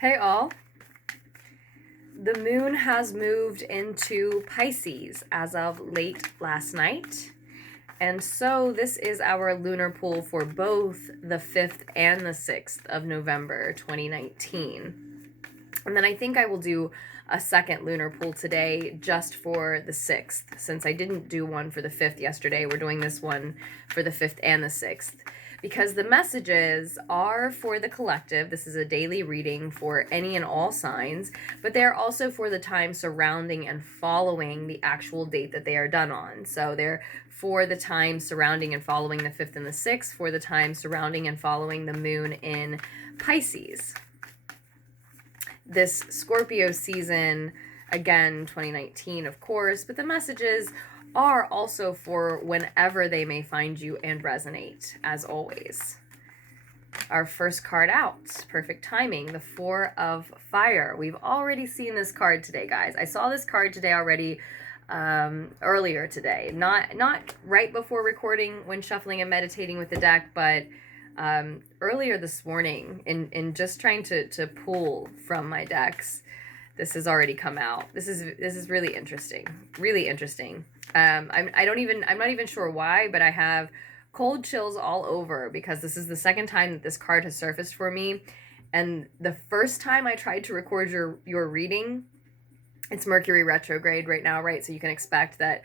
Hey all. The moon has moved into Pisces as of late last night. And so this is our lunar pool for both the 5th and the 6th of November 2019. And then I think I will do a second lunar pool today just for the 6th. Since I didn't do one for the 5th yesterday, we're doing this one for the 5th and the 6th. Because the messages are for the collective. This is a daily reading for any and all signs, but they're also for the time surrounding and following the actual date that they are done on. So they're for the time surrounding and following the 5th and the 6th, for the time surrounding and following the moon in Pisces. This Scorpio season, again, 2019, of course, but the messages are also for whenever they may find you and resonate, as always. Our first card out, perfect timing, the 4 of Fire. We've already seen this card today, guys. I saw this card today already earlier today. Not right before recording when shuffling and meditating with the deck, but earlier this morning in just trying to pull from my decks. This has already come out. This is really interesting. Really interesting. I'm not even sure why, but I have cold chills all over because this is the second time that this card has surfaced for me. And the first time I tried to record your reading, it's Mercury retrograde right now, right? So you can expect that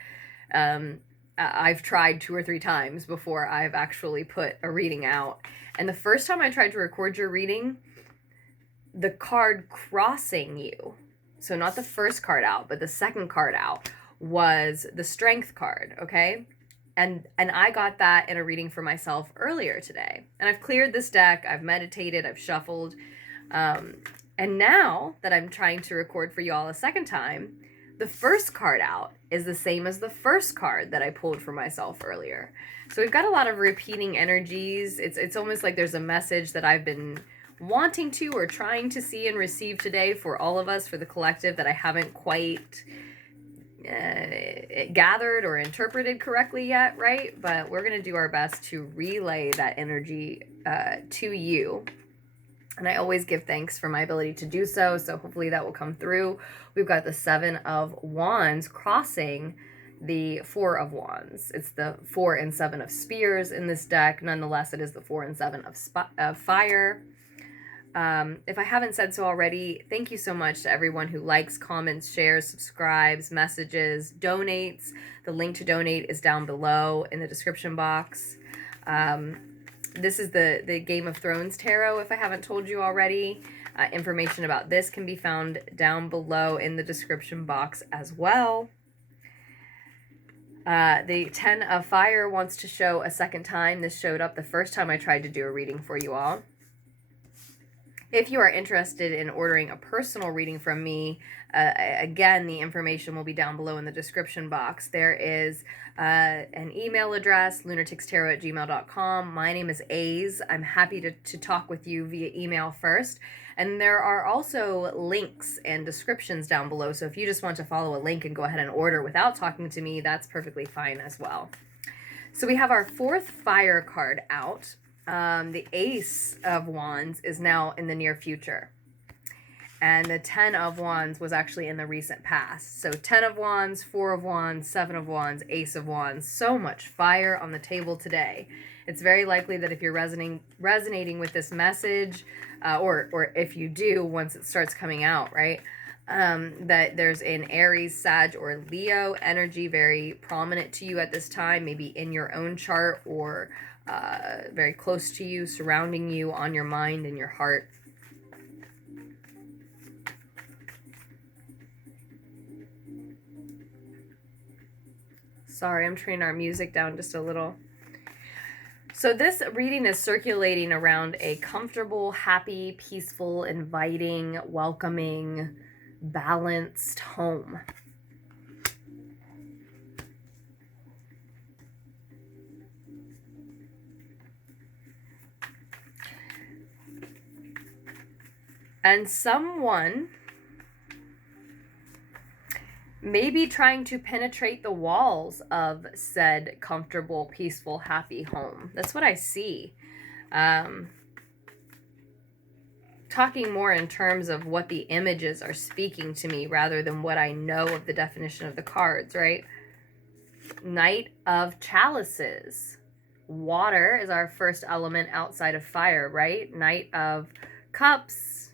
I've tried 2 or 3 times before I've actually put a reading out. And the first time I tried to record your reading, the card crossing you, so not the first card out, but the second card out, was the Strength card, okay? And I got that in a reading for myself earlier today. And I've cleared this deck, I've meditated, I've shuffled. And now that I'm trying to record for y'all a second time, the first card out is the same as the first card that I pulled for myself earlier. So we've got a lot of repeating energies. It's almost like there's a message that I've been wanting to or trying to see and receive today for all of us, for the collective, that I haven't quite gathered or interpreted correctly yet, right? But we're going to do our best to relay that energy to you. And I always give thanks for my ability to do so. So hopefully that will come through. We've got the 7 of Wands crossing the 4 of Wands. It's the 4 and 7 of Spears in this deck. Nonetheless, it is the 4 and 7 of Fire. If I haven't said so already, thank you so much to everyone who likes, comments, shares, subscribes, messages, donates. The link to donate is down below in the description box. This is the Game of Thrones tarot, if I haven't told you already. Information about this can be found down below in the description box as well. The 10 of Fire wants to show a second time. This showed up the first time I tried to do a reading for you all. If you are interested in ordering a personal reading from me, again, the information will be down below in the description box. There is an email address, LunarticksTarot@gmail.com. My name is Aze. I'm happy to talk with you via email first. And there are also links and descriptions down below. So if you just want to follow a link and go ahead and order without talking to me, that's perfectly fine as well. So we have our 4th Fire card out. The Ace of Wands is now in the near future. And the 10 of Wands was actually in the recent past. So 10 of Wands, 4 of Wands, 7 of Wands, Ace of Wands. So much fire on the table today. It's very likely that if you're resonating with this message, or if you do, once it starts coming out, right, that there's an Aries, Sag, or Leo energy very prominent to you at this time, maybe in your own chart or very close to you, surrounding you, on your mind and your heart. Sorry, I'm turning our music down just a little. So this reading is circulating around a comfortable, happy, peaceful, inviting, welcoming, balanced home. And someone may be trying to penetrate the walls of said comfortable, peaceful, happy home. That's what I see. talking more in terms of what the images are speaking to me rather than what I know of the definition of the cards, right? Knight of Chalices. Water is our first element outside of fire, right? Knight of Cups.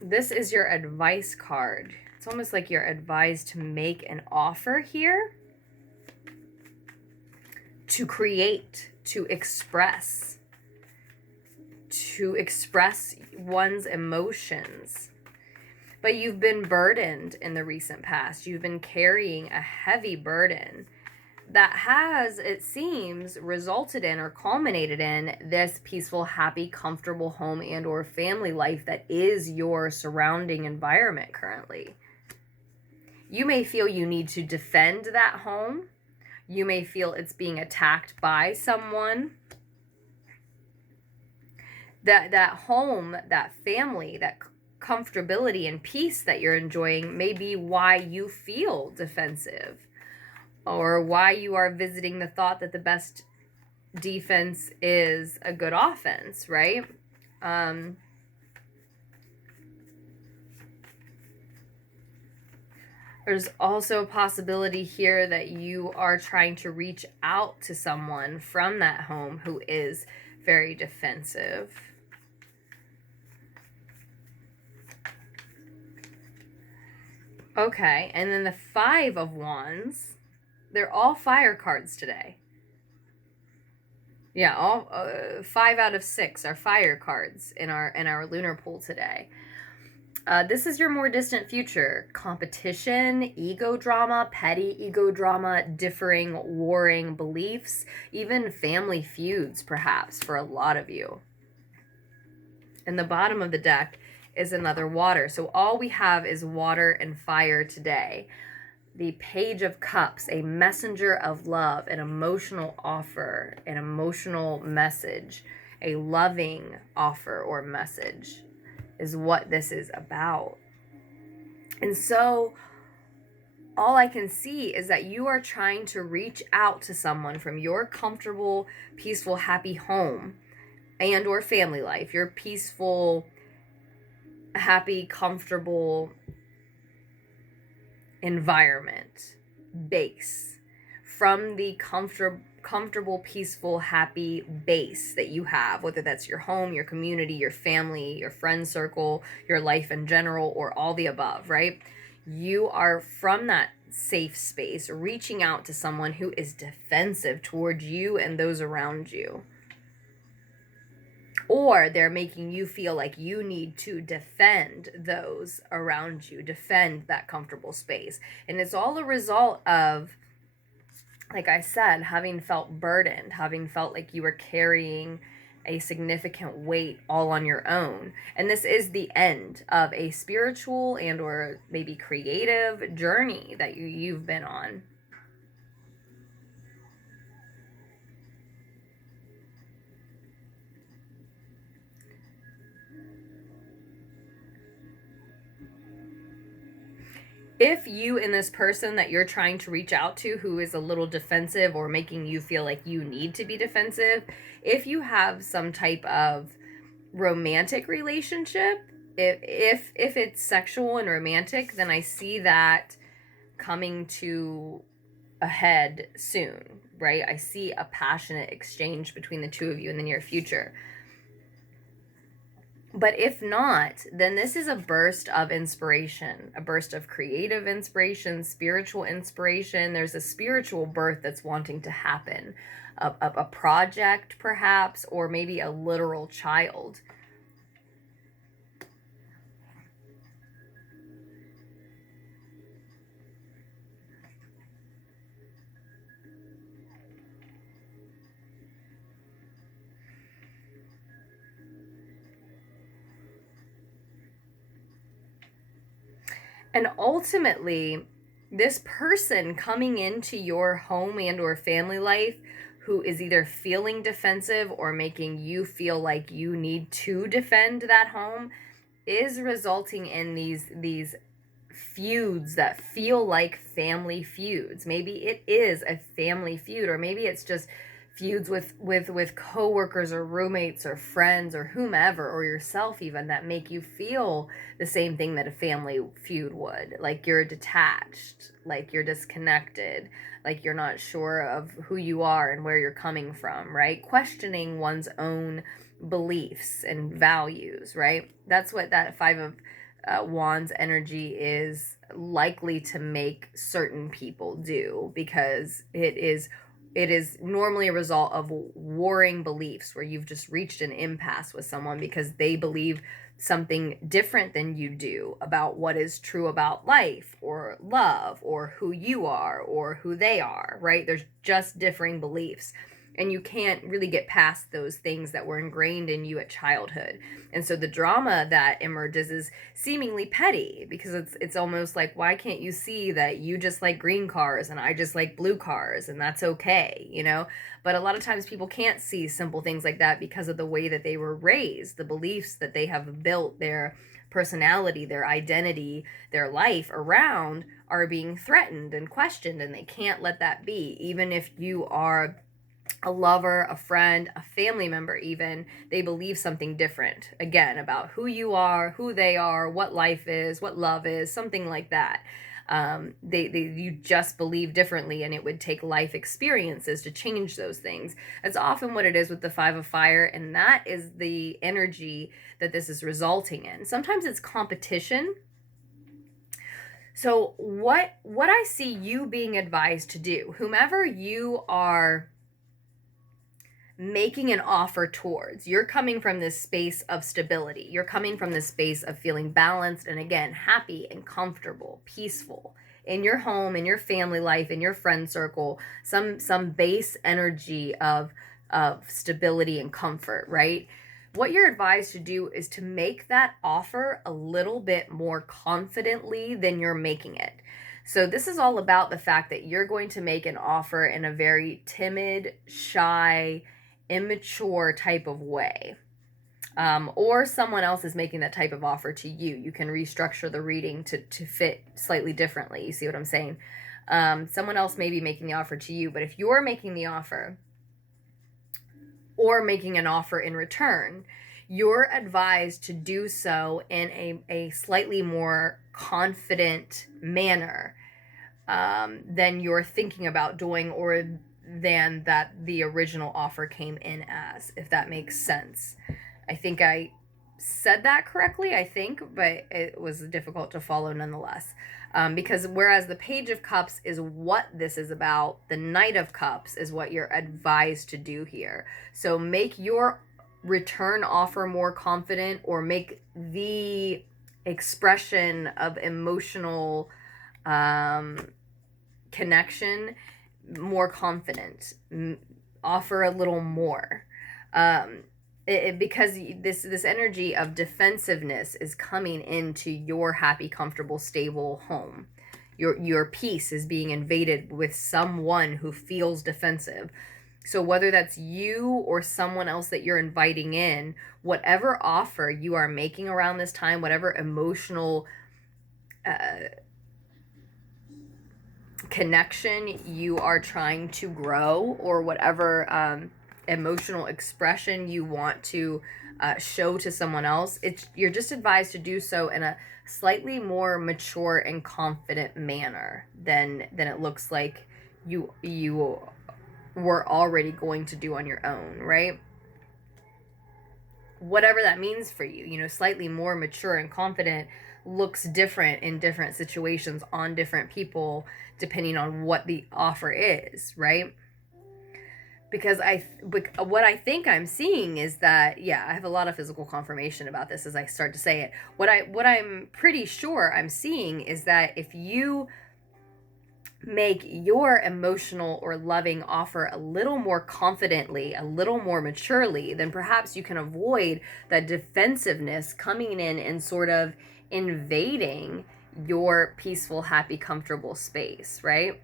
This is your advice card. It's almost like you're advised to make an offer here, to create, to express one's emotions. But you've been burdened in the recent past. You've been carrying a heavy burden that has, it seems, resulted in or culminated in this peaceful, happy, comfortable home and or family life that is your surrounding environment currently. You may feel you need to defend that home. You may feel it's being attacked by someone. That home, that family, that comfortability and peace that you're enjoying may be why you feel defensive, or why you are visiting the thought that the best defense is a good offense, right? There's also a possibility here that you are trying to reach out to someone from that home who is very defensive. Okay, and then the Five of Wands. They're all fire cards today. Yeah, all 5 out of 6 are fire cards in our lunar pool today. This is your more distant future. Competition, ego drama, petty ego drama, differing, warring beliefs, even family feuds, perhaps, for a lot of you. And the bottom of the deck is another water. So all we have is water and fire today. The Page of Cups, a messenger of love, an emotional offer, an emotional message, a loving offer or message is what this is about. And so all I can see is that you are trying to reach out to someone from your comfortable, peaceful, happy home and or family life, your peaceful, happy, comfortable environment base, from the comfortable, peaceful, happy base that you have, whether that's your home, your community, your family, your friend circle, your life in general, or all the above, right? You are from that safe space reaching out to someone who is defensive towards you and those around you. Or they're making you feel like you need to defend those around you, defend that comfortable space. And it's all a result of, like I said, having felt burdened, having felt like you were carrying a significant weight all on your own. And this is the end of a spiritual and or maybe creative journey that you've been on. If you and this person that you're trying to reach out to who is a little defensive or making you feel like you need to be defensive, if you have some type of romantic relationship, if it's sexual and romantic, then I see that coming to a head soon, right? I see a passionate exchange between the two of you in the near future. But if not, then this is a burst of inspiration, a burst of creative inspiration, spiritual inspiration. There's a spiritual birth that's wanting to happen, a project perhaps, or maybe a literal child. And ultimately, this person coming into your home and or family life who is either feeling defensive or making you feel like you need to defend that home is resulting in these feuds that feel like family feuds. Maybe it is a family feud, or maybe it's just feuds with coworkers or roommates or friends or whomever, or yourself even, that make you feel the same thing that a family feud would. Like you're detached, like you're disconnected, like you're not sure of who you are and where you're coming from, right? Questioning one's own beliefs and values, right? That's what that Five of Wands energy is likely to make certain people do, because it is normally a result of warring beliefs where you've just reached an impasse with someone because they believe something different than you do about what is true about life or love or who you are or who they are, right? There's just differing beliefs. And you can't really get past those things that were ingrained in you at childhood. And so the drama that emerges is seemingly petty, because it's almost like, why can't you see that you just like green cars and I just like blue cars, and that's okay, you know? But a lot of times people can't see simple things like that because of the way that they were raised, the beliefs that they have built their personality, their identity, their life around are being threatened and questioned, and they can't let that be. Even if you are a lover, a friend, a family member even, they believe something different, again, about who you are, who they are, what life is, what love is, something like that. You just believe differently, and it would take life experiences to change those things. That's often what it is with the Five of Fire, and that is the energy that this is resulting in. Sometimes it's competition. So what I see you being advised to do, whomever you are making an offer towards, you're coming from this space of stability. You're coming from this space of feeling balanced and, again, happy and comfortable, peaceful in your home, in your family life, in your friend circle, some base energy of stability and comfort, right? What you're advised to do is to make that offer a little bit more confidently than you're making it. So this is all about the fact that you're going to make an offer in a very timid, shy, immature type of way. Or someone else is making that type of offer to you. You can restructure the reading to fit slightly differently. You see what I'm saying? Someone else may be making the offer to you, but if you're making the offer or making an offer in return, you're advised to do so in a slightly more confident manner than you're thinking about doing, or than that the original offer came in as, if that makes sense. I think I said that correctly, but it was difficult to follow nonetheless. Because whereas the Page of Cups is what this is about, the Knight of Cups is what you're advised to do here. So make your return offer more confident, or make the expression of emotional connection more confident. Offer a little more. Because this energy of defensiveness is coming into your happy, comfortable, stable home. Your peace is being invaded with someone who feels defensive. So whether that's you or someone else that you're inviting in, whatever offer you are making around this time, whatever emotional connection you are trying to grow, or whatever emotional expression you want to show to someone else, you're just advised to do so in a slightly more mature and confident manner than it looks like you were already going to do on your own, right? Whatever that means for you, slightly more mature and confident looks different in different situations on different people, depending on what the offer is, right? Because what I think I'm seeing is that, I have a lot of physical confirmation about this as I start to say it. What I'm pretty sure I'm seeing is that if you make your emotional or loving offer a little more confidently, a little more maturely, then perhaps you can avoid that defensiveness coming in and sort of invading your peaceful, happy, comfortable space, right?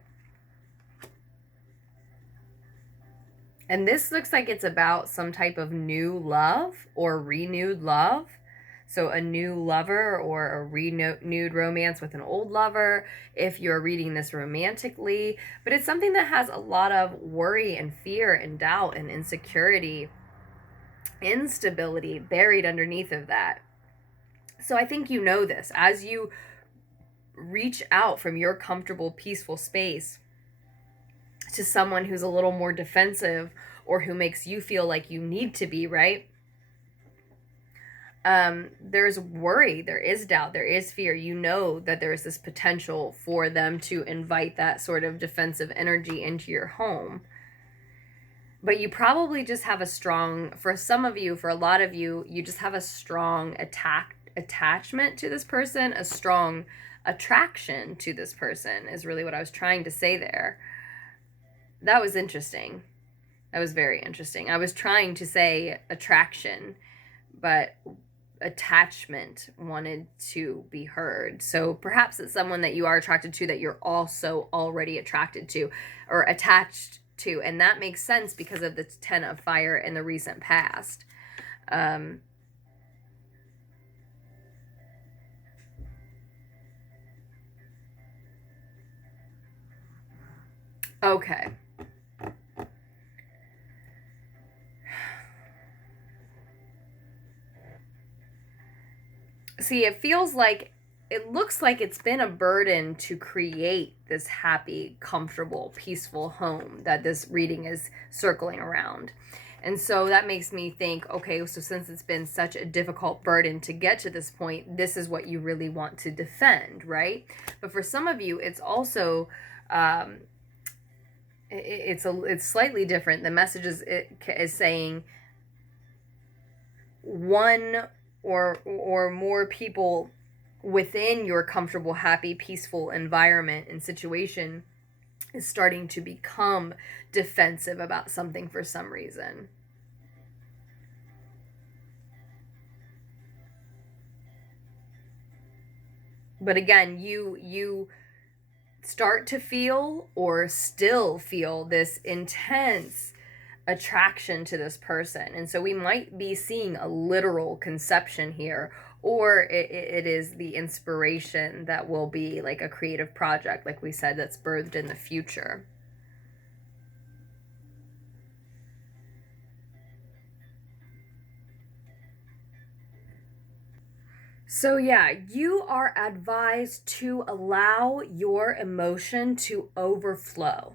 And this looks like it's about some type of new love or renewed love. So a new lover or a renewed romance with an old lover, if you're reading this romantically. But it's something that has a lot of worry and fear and doubt and insecurity, instability buried underneath of that. So I think you know this. As you reach out from your comfortable, peaceful space to someone who's a little more defensive or who makes you feel like you need to be, right? There's worry, there is doubt, there is fear. You know that there's this potential for them to invite that sort of defensive energy into your home. But you probably just have a strong, for some of you, for a lot of you, you just have a strong attachment to this person, a strong attraction to this person is really what I was trying to say there. That was interesting. That was very interesting. I was trying to say attraction, but attachment wanted to be heard. So perhaps it's someone that you are attracted to that you're also already attracted to or attached to. And that makes sense because of the 10 of Fire in the recent past. Okay. See, it feels like, it looks like it's been a burden to create this happy, comfortable, peaceful home that this reading is circling around. And so that makes me think, okay, so since it's been such a difficult burden to get to this point, this is what you really want to defend, right? But for some of you, it's also, it's slightly different. The message is saying one or more people within your comfortable, happy, peaceful environment and situation is starting to become defensive about something for some reason. But again, you start to feel or still feel this intense attraction to this person. And so we might be seeing a literal conception here, or it is the inspiration that will be like a creative project, like we said, that's birthed in the future. So yeah, you are advised to allow your emotion to overflow.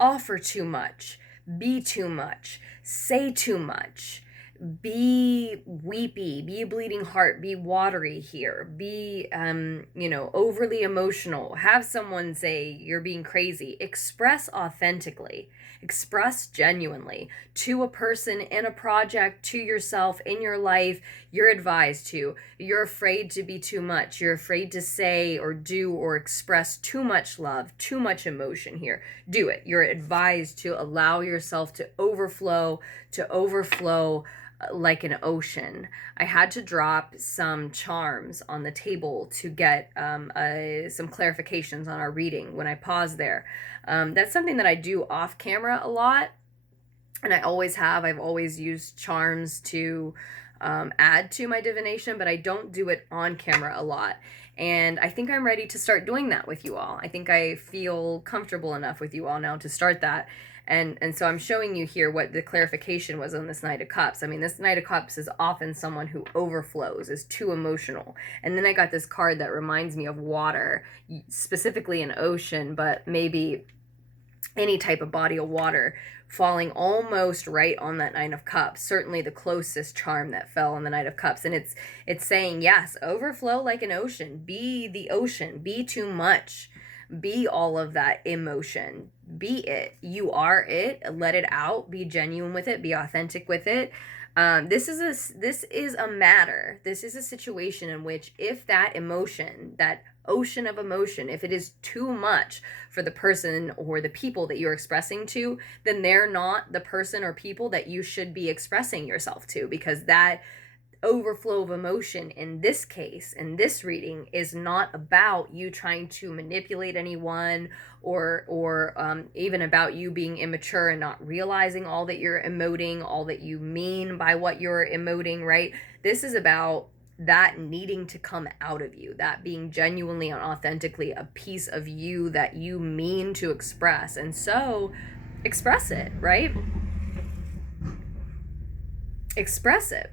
Offer too much, be too much, say too much, be weepy, be a bleeding heart, be watery here, be overly emotional, have someone say you're being crazy. Express authentically, express genuinely to a person, in a project, to yourself, in your life. You're advised to. You're afraid to be too much, you're afraid to say or do or express too much love, too much emotion here. Do it. You're advised to allow yourself to overflow like an ocean. I had to drop some charms on the table to get some clarifications on our reading when I paused there. That's something that I do off camera a lot, and I always have. I've always used charms to add to my divination, but I don't do it on camera a lot. And I think I'm ready to start doing that with you all. I think I feel comfortable enough with you all now to start that. And so I'm showing you here what the clarification was on this Knight of Cups. I mean, this Knight of Cups is often someone who overflows, is too emotional. And then I got this card that reminds me of water, specifically an ocean, but maybe any type of body of water, falling almost right on that Knight of Cups. Certainly the closest charm that fell on the Knight of Cups. And it's saying, yes, overflow like an ocean. Be the ocean. Be too much. Be all of that emotion. Be it. You are it. Let it out. Be genuine with it. Be authentic with it. This is a matter. This is a situation in which, if that emotion, that ocean of emotion, if it is too much for the person or the people that you're expressing to, then they're not the person or people that you should be expressing yourself to, because that overflow of emotion in this case, in this reading, is not about you trying to manipulate anyone or even about you being immature and not realizing all that you're emoting, all that you mean by what you're emoting, right? This is about that needing to come out of you, that being genuinely and authentically a piece of you that you mean to express. And so express it, right? Express it.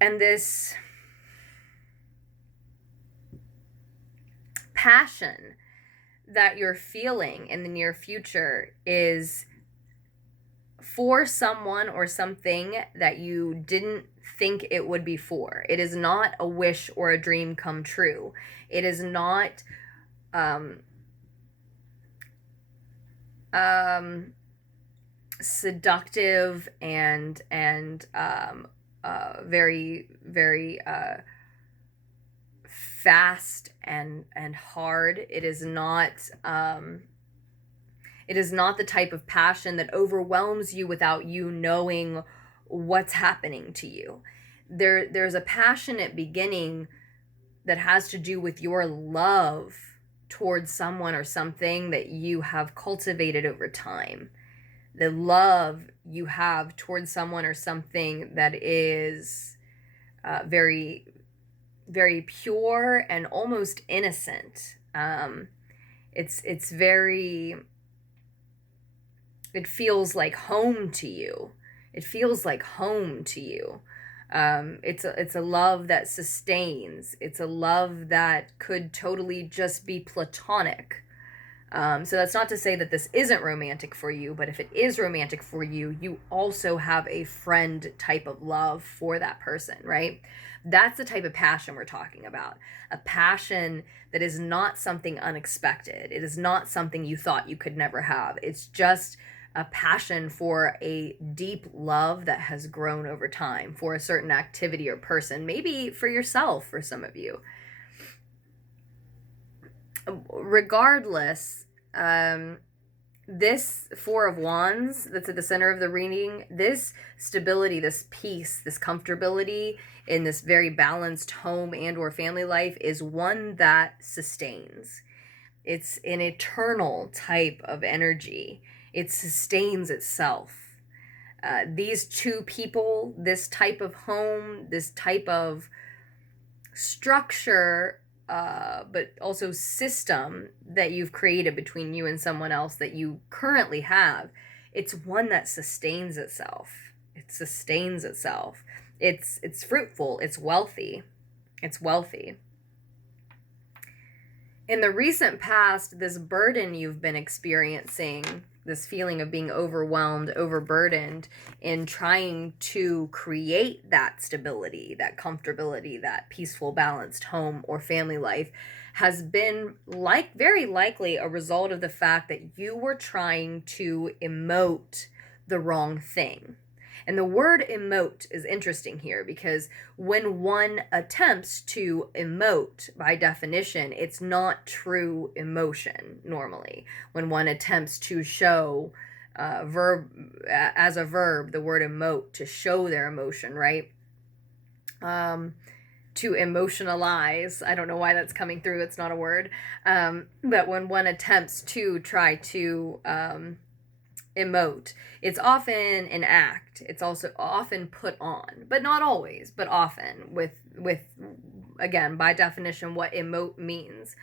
And this passion that you're feeling in the near future is for someone or something that you didn't think it would be for. It is not a wish or a dream come true. It is not seductive and very, very fast and hard. It is not the type of passion that overwhelms you without you knowing what's happening to you. There's a passionate beginning that has to do with your love towards someone or something that you have cultivated over time. The love you have towards someone or something that is very, very pure and almost innocent. It's very, it feels like home to you. It feels like home to you. It's a love that sustains. It's a love that could totally just be platonic. So that's not to say that this isn't romantic for you, but if it is romantic for you, you also have a friend type of love for that person, right? That's the type of passion we're talking about. A passion that is not something unexpected. It is not something you thought you could never have. It's just a passion for a deep love that has grown over time for a certain activity or person, maybe for yourself, for some of you. Regardless, this Four of Wands that's at the center of the reading, this stability, this peace, this comfortability in this very balanced home and or family life is one that sustains. It's an eternal type of energy. It sustains itself. These two people, this type of home, this type of structure, but also system that you've created between you and someone else that you currently have, it's one that sustains itself. It sustains itself. It's fruitful. It's wealthy. It's wealthy. In the recent past, this burden you've been experiencing, this feeling of being overwhelmed, overburdened in trying to create that stability, that comfortability, that peaceful, balanced home or family life has been very likely a result of the fact that you were trying to emote the wrong thing. And the word emote is interesting here because when one attempts to emote, by definition, it's not true emotion normally. When one attempts to show as a verb, the word emote, to show their emotion, right? To emotionalize. I don't know why that's coming through. It's not a word. But when one attempts to try to emote, it's often an act. It's also often put on, but not always, but often with again, by definition, what emote means,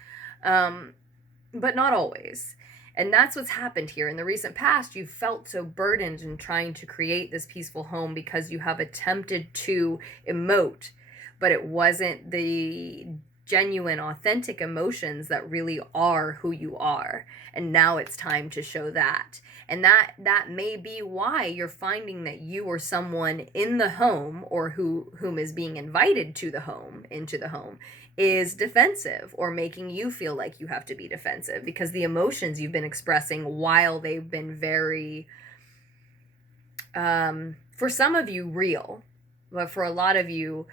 but not always. And that's what's happened here. In the recent past, you felt so burdened in trying to create this peaceful home because you have attempted to emote, but it wasn't the genuine, authentic emotions that really are who you are. And now it's time to show that. And that may be why you're finding that you or someone in the home, or whom is being invited to the home, into the home, is defensive or making you feel like you have to be defensive because the emotions you've been expressing, while they've been very, for some of you, real, but for a lot of you,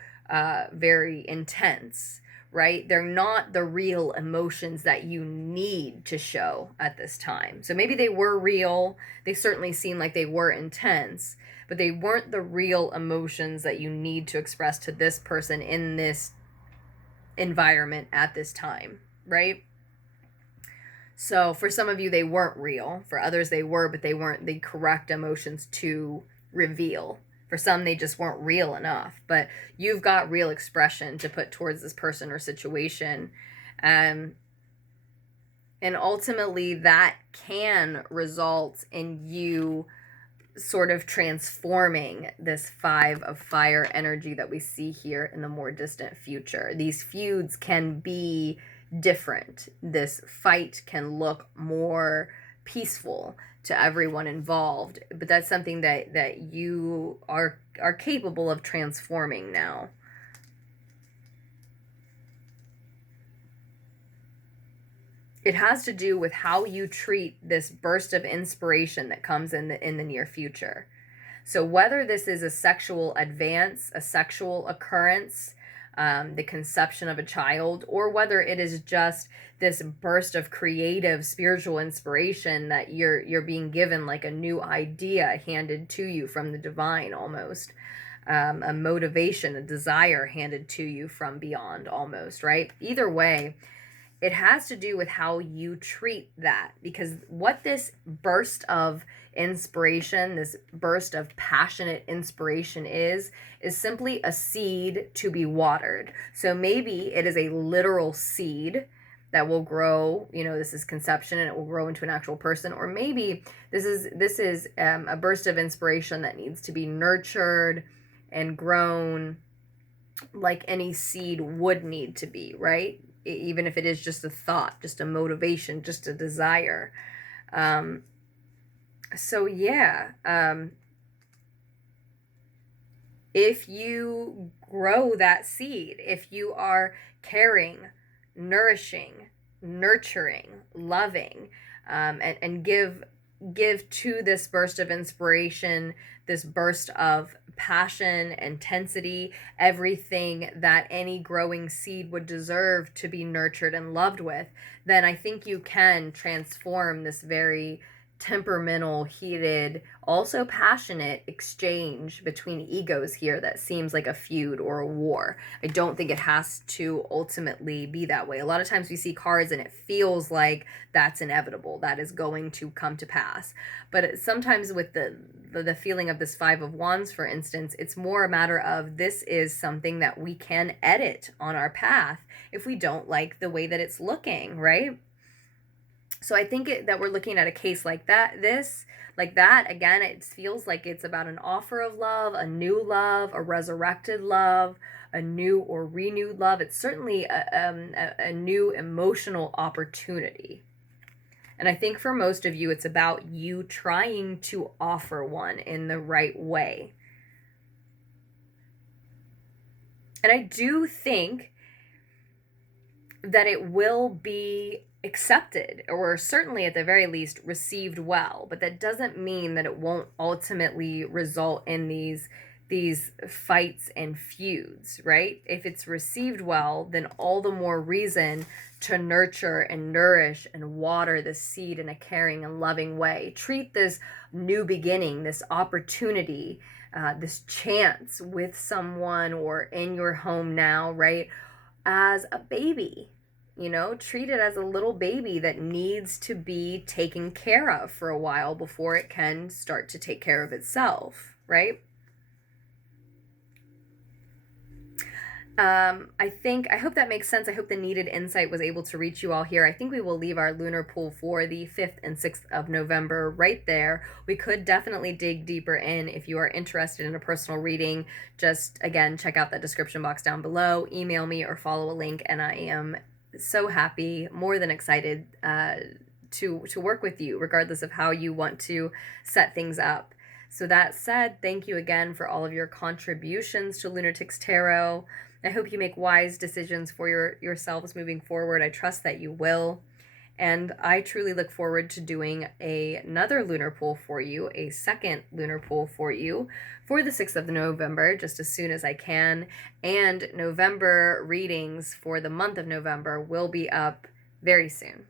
very intense, right? They're not the real emotions that you need to show at this time. So maybe they were real. They certainly seem like they were intense, but they weren't the real emotions that you need to express to this person in this environment at this time, right? So for some of you, they weren't real. For others, they were, but they weren't the correct emotions to reveal. For some, they just weren't real enough. But you've got real expression to put towards this person or situation. And ultimately, that can result in you sort of transforming this 5 of fire energy that we see here in the more distant future. These feuds can be different. This fight can look more peaceful to everyone involved, but that's something that you are capable of transforming now. It has to do with how you treat this burst of inspiration that comes in the near future. So whether this is a sexual advance, a sexual occurrence, the conception of a child, or whether it is just this burst of creative spiritual inspiration that you're being given, like a new idea handed to you from the divine almost, a motivation, a desire handed to you from beyond almost, right? Either way, it has to do with how you treat that, because what this burst of inspiration, this burst of passionate inspiration is simply a seed to be watered. So maybe it is a literal seed that will grow, this is conception and it will grow into an actual person, or maybe this is a burst of inspiration that needs to be nurtured and grown like any seed would need to be, right? Even if it is just a thought, just a motivation, just a desire. So yeah, if you grow that seed, if you are caring, nourishing, nurturing, loving, and give to this burst of inspiration, this burst of passion, intensity, everything that any growing seed would deserve to be nurtured and loved with, then I think you can transform this very temperamental, heated, also passionate exchange between egos here that seems like a feud or a war. I don't think it has to ultimately be that way. A lot of times we see cards and it feels like that's inevitable, that is going to come to pass. But sometimes with the feeling of this 5 of Wands, for instance, it's more a matter of this is something that we can edit on our path if we don't like the way that it's looking, right? So I think that we're looking at a case like that. Again, it feels like it's about an offer of love, a new love, a resurrected love, a new or renewed love. It's certainly a new emotional opportunity. And I think for most of you, it's about you trying to offer one in the right way. And I do think that it will be accepted, or certainly at the very least received well, but that doesn't mean that it won't ultimately result in these fights and feuds, right? If it's received well, then all the more reason to nurture and nourish and water the seed in a caring and loving way. Treat this new beginning, this opportunity, this chance with someone or in your home now, right, as a baby. Treat it as a little baby that needs to be taken care of for a while before it can start to take care of itself, right? I hope that makes sense. I hope the needed insight was able to reach you all here. I think we will leave our lunar pool for the 5th and 6th of November right there. We could definitely dig deeper in if you are interested in a personal reading. Just, again, check out that description box down below. Email me or follow a link, and I am so happy, more than excited to work with you, regardless of how you want to set things up. So that said, thank you again for all of your contributions to Lunartics Tarot. I hope you make wise decisions for yourselves moving forward. I trust that you will. And I truly look forward to doing another lunar pool for you, a second lunar pool for you for the 6th of November, just as soon as I can. And November readings for the month of November will be up very soon.